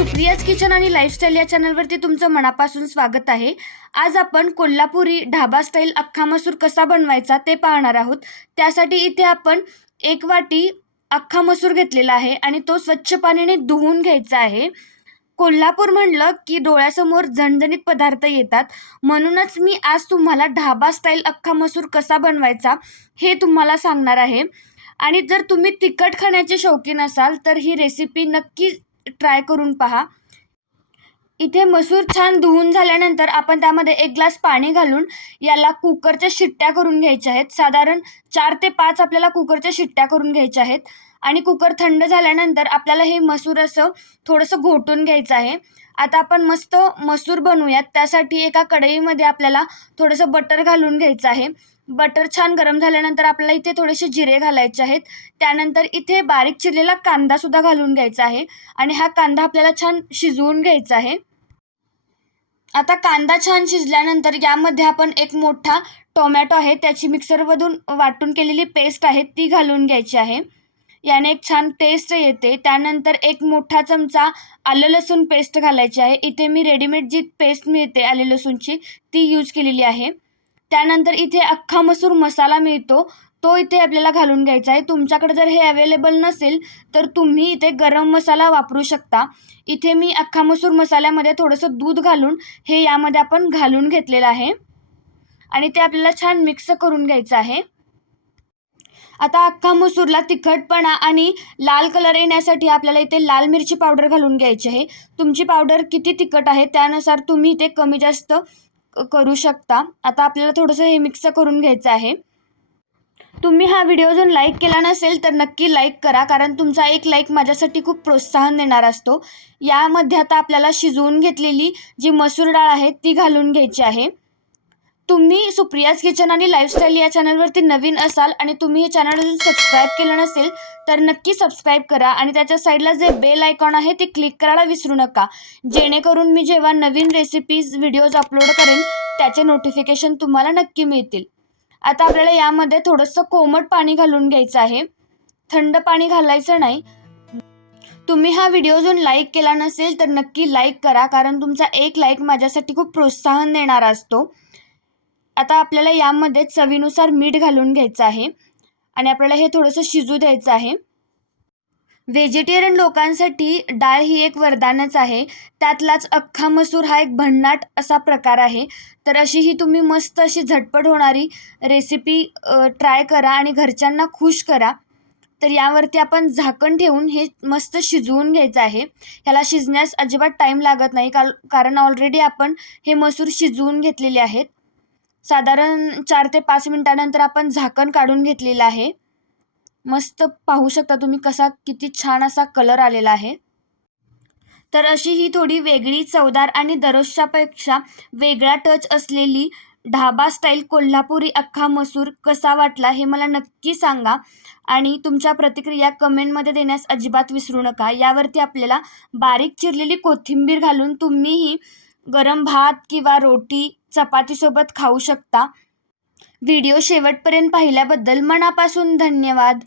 Kitchen आणि lifestyle या चॅनलवरती तुमचं मनापासून स्वागत आहे. आज आपण कोल्हापुरी ढाबा स्टाईल अख्खा मसूर कसा बनवायचा ते पाहणार आहोत. त्यासाठी इथे आपण एक वाटी अख्खा मसूर घेतलेला आहे आणि तो स्वच्छ पाण्याने धुवून घ्यायचा आहे. कोल्हापूर म्हणलं की डोळ्यासमोर झणझणीत पदार्थ येतात. म्हणूनच मी आज तुम्हाला ढाबा स्टाईल अख्खा मसूर कसा बनवायचा हे तुम्हाला सांगणार आहे. आणि जर तुम्ही तिखट खाण्याचे शौकीन असाल तर ही रेसिपी नक्की ट्राय करून पहा. इथे मसूर छान धुवून झाल्यानंतर आपण त्यामध्ये एक ग्लास पाणी घालून याला कुकरच्या शिट्ट्या करून घ्यायच्या आहेत. साधारण चार ते पाच आपल्याला कुकरच्या शिट्ट्या करून घ्यायच्या आहेत. आणि कुकर थंड झाल्यानंतर आपल्याला हे मसूर असं थोडंसं घोटून घ्यायचं आहे. आता आपण मस्त मसूर बनवूयात. त्यासाठी एका कढईमध्ये आपल्याला थोडंसं बटर घालून घ्यायचं आहे. बटर छान गरम झाल्यानंतर आपल्याला इथे थोडेसे जिरे घालायचे आहेत. त्यानंतर इथे बारीक चिरलेला कांदासुद्धा घालून घ्यायचा आहे. आणि हा कांदा आपल्याला छान शिजवून घ्यायचा आहे. आता कांदा छान शिजल्यानंतर यामध्ये आपण एक मोठा टोमॅटो आहे. त्याची मिक्सरमधून वाटून केलेली पेस्ट आहे ती घालून घ्यायची आहे. याने एक छान टेस्ट येते. त्यानंतर एक मोठा चमचा आलं लसूण पेस्ट घालायची आहे. इथे मी रेडीमेड जी पेस्ट मिळते आले लसूणची ती यूज केलेली आहे. त्यानंतर इथे अख्खा मसूर मसाला मिळतो. तो इथे आपल्याला घालून घ्यायचा आहे. तुमच्याकडे जर हे अवेलेबल नसेल तर तुम्ही इथे गरम मसाला वापरू शकता. इथे मी अख्खा मसूर मसाल्यामध्ये थोडंसं दूध घालून हे यामध्ये आपण घालून घेतलेलं आहे. आणि ते आपल्याला छान मिक्स करून घ्यायचं आहे. आता अख्खा मसूरला तिखटपणा आणि लाल कलर येण्यासाठी आपल्याला इथे लाल मिरची पावडर घालून घ्यायची आहे. तुमची पावडर किती तिखट आहे त्यानुसार तुम्ही इथे कमी जास्त करू शकता. आता आपल्याला थोडंसं हे मिक्स करून घ्यायचं आहे. तुम्ही हा व्हिडिओ जर लाईक केला नसेल तर नक्की लाईक करा कारण तुमचा एक लाईक माझ्यासाठी खूप प्रोत्साहन देणार असतो. यामध्ये आता आपल्याला शिजवून घेतलेली जी मसूर डाळ आहे ती घालून घ्यायची आहे. तुम्ही सुप्रियाज किचन आणि लाईफस्टाईल या चॅनलवरती नवीन असाल आणि तुम्ही हे चॅनल सबस्क्राईब केलं नसेल तर नक्की सबस्क्राईब करा आणि त्याच्या साईडला जे बेल आयकॉन आहे ते क्लिक करायला विसरू नका. जेणेकरून मी जेव्हा नवीन रेसिपीज व्हिडिओज अपलोड करेन त्याचे नोटिफिकेशन तुम्हाला नक्की मिळतील. आता आपल्याला यामध्ये थोडंसं कोमट पाणी घालून घ्यायचं आहे. थंड पाणी घालायचं नाही. तुम्ही हा व्हिडिओ जर लाईक केला नसेल तर नक्की लाईक करा कारण तुमचा एक लाईक माझ्यासाठी खूप प्रोत्साहन देणारा असतो. आता आपल्याला यामध्ये चवीनुसार मीठ घालून घ्यायचं आहे. आणि आपल्याला हे थोडंसं शिजू द्यायचं आहे. व्हेजिटेरियन लोकांसाठी डाळ ही एक वरदानच आहे. त्यातलाच अख्खा मसूर हा एक भन्नाट असा प्रकार आहे. तर अशी ही तुम्ही मस्त अशी झटपट होणारी रेसिपी ट्राय करा आणि घरच्यांना खुश करा. तर यावरती आपण झाकण ठेवून हे मस्त शिजवून घ्यायचं आहे. ह्याला शिजण्यास अजिबात टाईम लागत नाही. काल कारण ऑलरेडी आपण हे मसूर शिजवून घेतलेले आहेत. साधारण चार ते पाच मिनटानंतर आपण झाकण काढून घेतलेलं आहे. मस्त पाहू शकता तुम्ही कसा किती छान असा कलर आलेला आहे. तर अशी ही थोडी वेगळी चवदार आणि दररोजच्यापेक्षा वेगळा टच असलेली ढाबा स्टाईल कोल्हापुरी अख्खा मसूर कसा वाटला हे मला नक्की सांगा. आणि तुमच्या प्रतिक्रिया कमेंटमध्ये देण्यास अजिबात विसरू नका. यावरती आपल्याला बारीक चिरलेली कोथिंबीर घालून तुम्हीही गरम भात किंवा रोटी चपातीसोबत खाऊ शकता. व्हिडिओ शेवटपर्यंत पाहिल्याबद्दल मनापासून धन्यवाद.